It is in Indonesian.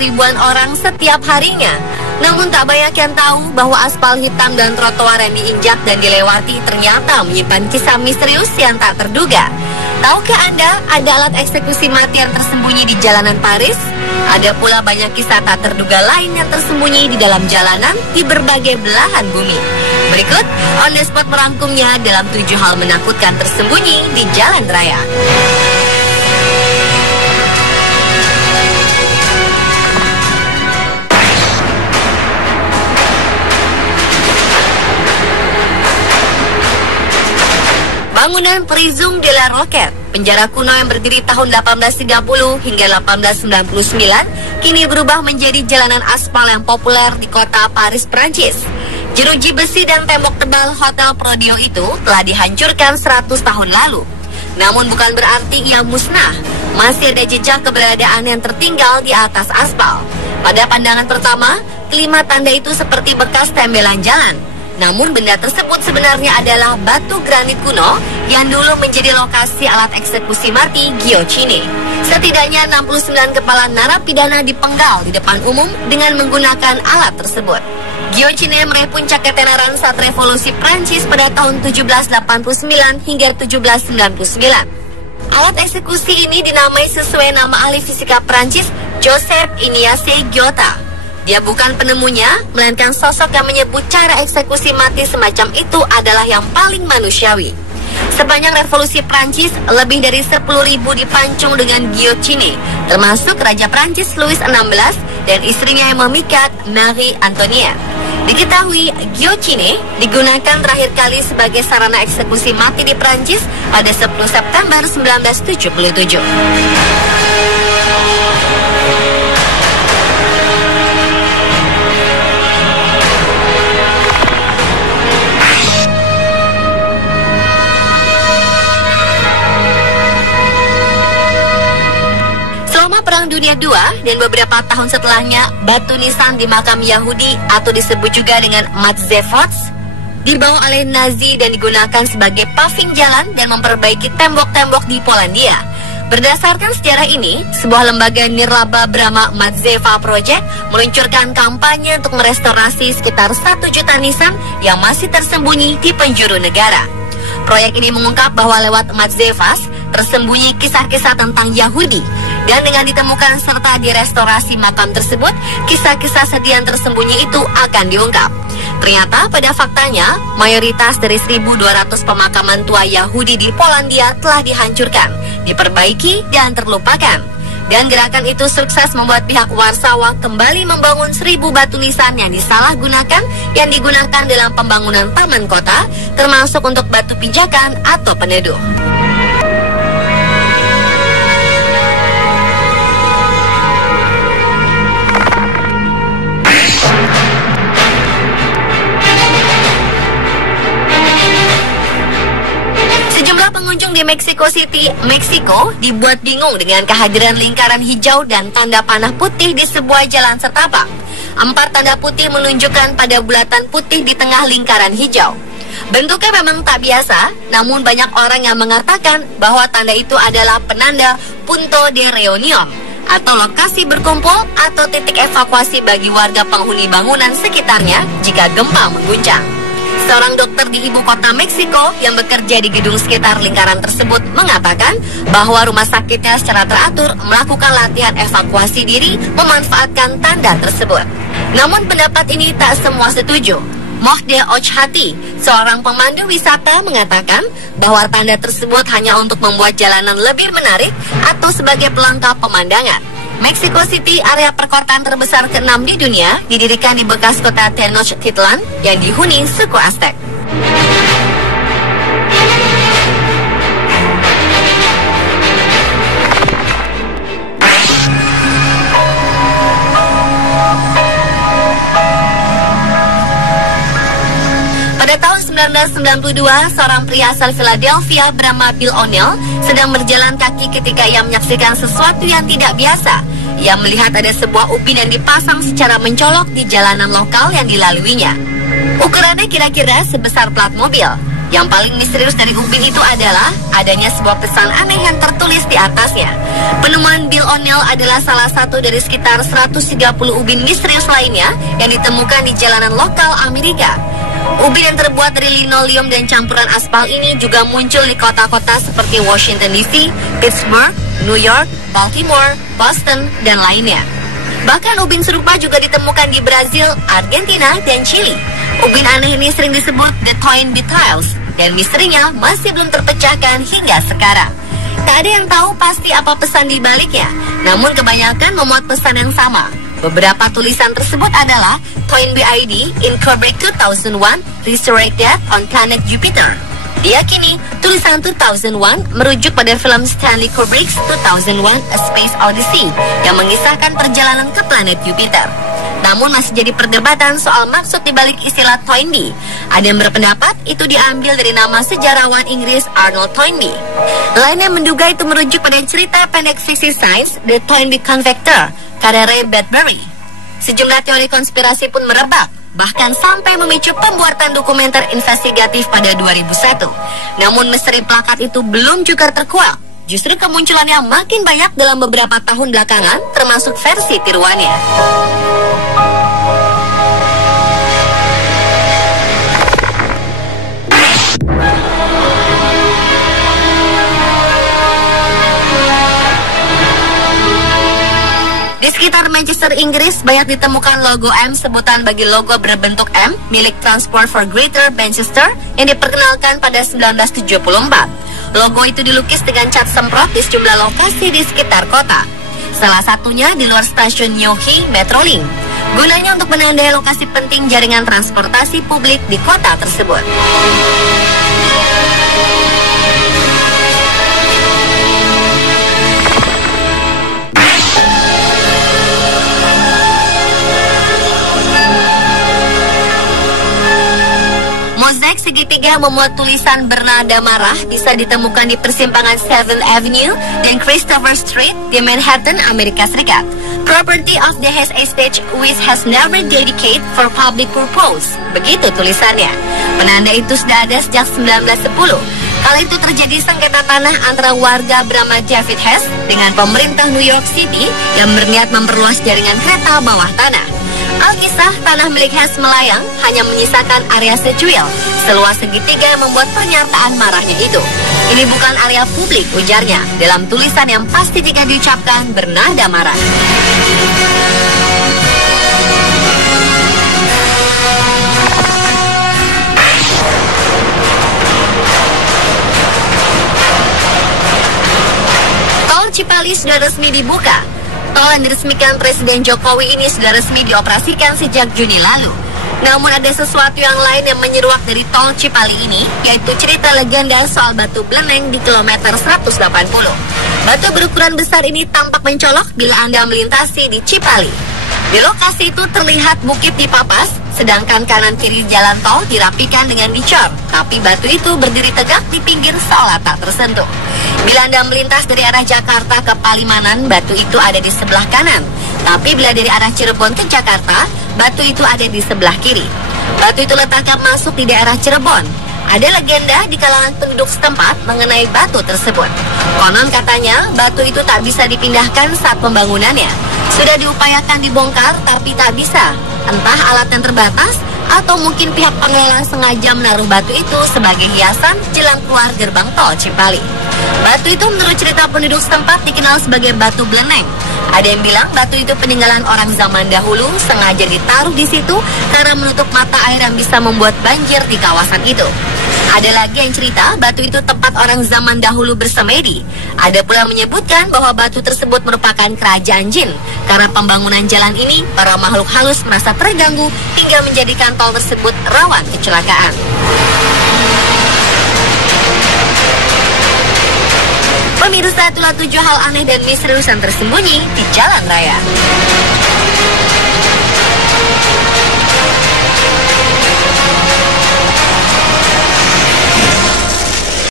ribuan orang setiap harinya. Namun tak banyak yang tahu bahwa aspal hitam dan trotoar yang diinjak dan dilewati ternyata menyimpan kisah misterius yang tak terduga. Tahukah Anda ada alat eksekusi mati yang tersembunyi di jalanan Paris? Ada pula banyak kisah tak terduga lain yang tersembunyi di dalam jalanan di berbagai belahan bumi. Berikut On The Spot merangkumnya dalam 7 hal menakutkan tersembunyi di jalan raya. Bangunan Prison de la Roquette, penjara kuno yang berdiri tahun 1830 hingga 1899, kini berubah menjadi jalanan aspal yang populer di kota Paris, Prancis. Jeruji besi dan tembok tebal Hotel Prodeo itu telah dihancurkan 100 tahun lalu. Namun bukan berarti ia musnah, masih ada jejak keberadaan yang tertinggal di atas aspal. Pada pandangan pertama, kelima tanda itu seperti bekas tembelan jalan. Namun benda tersebut sebenarnya adalah batu granit kuno yang dulu menjadi lokasi alat eksekusi mati guillotine. Setidaknya 69 kepala narapidana dipenggal di depan umum dengan menggunakan alat tersebut. Guillotine meraih puncak ketenaran saat revolusi Prancis pada tahun 1789 hingga 1799. Alat eksekusi ini dinamai sesuai nama ahli fisika Prancis Joseph Ignace Guyotat. Dia bukan penemunya, melainkan sosok yang menyebut cara eksekusi mati semacam itu adalah yang paling manusiawi. Sepanjang revolusi Prancis, lebih dari 10.000 dipancung dengan guillotine, termasuk Raja Prancis Louis XVI dan istrinya yang memikat, Marie Antoinette. Diketahui, guillotine digunakan terakhir kali sebagai sarana eksekusi mati di Prancis pada 10 September 1977. Perang Dunia II dan beberapa tahun setelahnya, batu nisan di makam Yahudi atau disebut juga dengan Matzefotz dibawa oleh Nazi dan digunakan sebagai paving jalan dan memperbaiki tembok-tembok di Polandia. Berdasarkan sejarah ini, sebuah lembaga nirlaba bernama Matzeva Project meluncurkan kampanye untuk merestorasi sekitar 1 juta nisan yang masih tersembunyi di penjuru negara. Proyek ini mengungkap bahwa lewat Matzevas tersembunyi kisah-kisah tentang Yahudi, dan dengan ditemukan serta direstorasi makam tersebut, kisah-kisah sedih yang tersembunyi itu akan diungkap. Ternyata pada faktanya, mayoritas dari 1.200 pemakaman tua Yahudi di Polandia telah dihancurkan, diperbaiki, dan terlupakan. Dan gerakan itu sukses membuat pihak Warsawa kembali membangun 1.000 batu nisan yang disalahgunakan yang digunakan dalam pembangunan taman kota, termasuk untuk batu pijakan atau peneduh. Pengunjung di Mexico City, Meksiko dibuat bingung dengan kehadiran lingkaran hijau dan tanda panah putih di sebuah jalan setapak. 4 tanda putih menunjukkan pada bulatan putih di tengah lingkaran hijau. Bentuknya memang tak biasa, namun banyak orang yang mengatakan bahwa tanda itu adalah penanda Punto de Reunión atau lokasi berkumpul atau titik evakuasi bagi warga penghuni bangunan sekitarnya jika gempa mengguncang. Seorang dokter di ibu kota Meksiko yang bekerja di gedung sekitar lingkaran tersebut mengatakan bahwa rumah sakitnya secara teratur melakukan latihan evakuasi diri memanfaatkan tanda tersebut. Namun pendapat ini tak semua setuju. Mohde Ochhati, seorang pemandu wisata, mengatakan bahwa tanda tersebut hanya untuk membuat jalanan lebih menarik atau sebagai pelengkap pemandangan. Mexico City, area perkotaan terbesar ke-6 di dunia, didirikan di bekas kota Tenochtitlan yang dihuni suku Aztec. Pada tahun 1992, seorang pria asal Philadelphia bernama Bill O'Neill sedang berjalan kaki ketika ia menyaksikan sesuatu yang tidak biasa. Ia melihat ada sebuah upin yang dipasang secara mencolok di jalanan lokal yang dilaluinya. Ukurannya kira-kira sebesar plat mobil. Yang paling misterius dari ubin itu adalah adanya sebuah pesan aneh yang tertulis di atasnya. Penemuan Bill O'Neill adalah salah satu dari sekitar 130 ubin misterius lainnya yang ditemukan di jalanan lokal Amerika. Ubin yang terbuat dari linoleum dan campuran aspal ini juga muncul di kota-kota seperti Washington DC, Pittsburgh, New York, Baltimore, Boston, dan lainnya. Bahkan ubin serupa juga ditemukan di Brazil, Argentina, dan Chili. Ubin aneh ini sering disebut The Toynbee Tiles, dan misterinya masih belum terpecahkan hingga sekarang. Tak ada yang tahu pasti apa pesan di baliknya, namun kebanyakan memuat pesan yang sama. Beberapa tulisan tersebut adalah Toynbee ID in Kubrick 2001 Resurrected on Planet Jupiter. Diyakini tulisan 2001 merujuk pada film Stanley Kubrick's 2001 A Space Odyssey yang mengisahkan perjalanan ke planet Jupiter. Namun masih jadi perdebatan soal maksud dibalik istilah Toynbee. Ada yang berpendapat itu diambil dari nama sejarawan Inggris Arnold Toynbee. Lainnya menduga itu merujuk pada cerita pendek fiksi sains The Toynbee Convector karya Ray Bradbury. Sejumlah teori konspirasi pun merebak, bahkan sampai memicu pembuatan dokumenter investigatif pada 2001. Namun misteri plakat itu belum juga terkuak. Justru kemunculannya makin banyak dalam beberapa tahun belakangan, termasuk versi tiruannya. Di sekitar Manchester, Inggris, banyak ditemukan logo M sebutan bagi logo berbentuk M milik Transport for Greater Manchester yang diperkenalkan pada 1974. Logo itu dilukis dengan cat semprot di sejumlah lokasi di sekitar kota. Salah satunya di luar stasiun Newquay Metrolink. Gunanya untuk menandai lokasi penting jaringan transportasi publik di kota tersebut. Mozaik segitiga memuat tulisan bernada marah bisa ditemukan di persimpangan 7th Avenue dan Christopher Street di Manhattan, Amerika Serikat. Property of the Hess Estate which has never dedicated for public purpose. Begitu tulisannya. Penanda itu sudah ada sejak 1910. Kala itu terjadi sengketa tanah antara warga bernama David Hess dengan pemerintah New York City yang berniat memperluas jaringan kereta bawah tanah. Alkisah tanah milik Hess melayang hanya menyisakan area secuil, seluas segitiga yang membuat pernyataan marahnya itu. Ini bukan area publik, ujarnya, dalam tulisan yang pasti jika diucapkan bernada marah. Tol Cipali sudah resmi dibuka. Tol yang diresmikan Presiden Jokowi ini sudah resmi dioperasikan sejak Juni lalu. Namun ada sesuatu yang lain yang menyeruak dari Tol Cipali ini, yaitu cerita legenda soal batu beleneng di kilometer 180. Batu berukuran besar ini tampak mencolok bila Anda melintasi di Cipali. Di lokasi itu terlihat bukit dipapas, sedangkan kanan kiri jalan tol dirapikan dengan dicor, tapi batu itu berdiri tegak di pinggir seolah tak tersentuh. Bila Anda melintas dari arah Jakarta ke Palimanan, batu itu ada di sebelah kanan. Tapi bila dari arah Cirebon ke Jakarta, batu itu ada di sebelah kiri. Batu itu letaknya masuk di daerah Cirebon. Ada legenda di kalangan penduduk setempat mengenai batu tersebut. Konon katanya, batu itu tak bisa dipindahkan saat pembangunannya. Sudah diupayakan dibongkar, tapi tak bisa. Entah alat yang terbatas, atau mungkin pihak pengelola sengaja menaruh batu itu sebagai hiasan jelang keluar gerbang tol Cipali. Batu itu menurut cerita penduduk setempat dikenal sebagai batu beleneng. Ada yang bilang batu itu peninggalan orang zaman dahulu sengaja ditaruh di situ karena menutup mata air yang bisa membuat banjir di kawasan itu. Ada lagi yang cerita batu itu tempat orang zaman dahulu bersemedi. Ada pula yang menyebutkan bahwa batu tersebut merupakan kerajaan jin. Karena pembangunan jalan ini, para makhluk halus merasa terganggu hingga menjadikan tol tersebut rawan kecelakaan. Pemirsa, itulah 7 hal aneh dan misterius yang tersembunyi di jalan raya.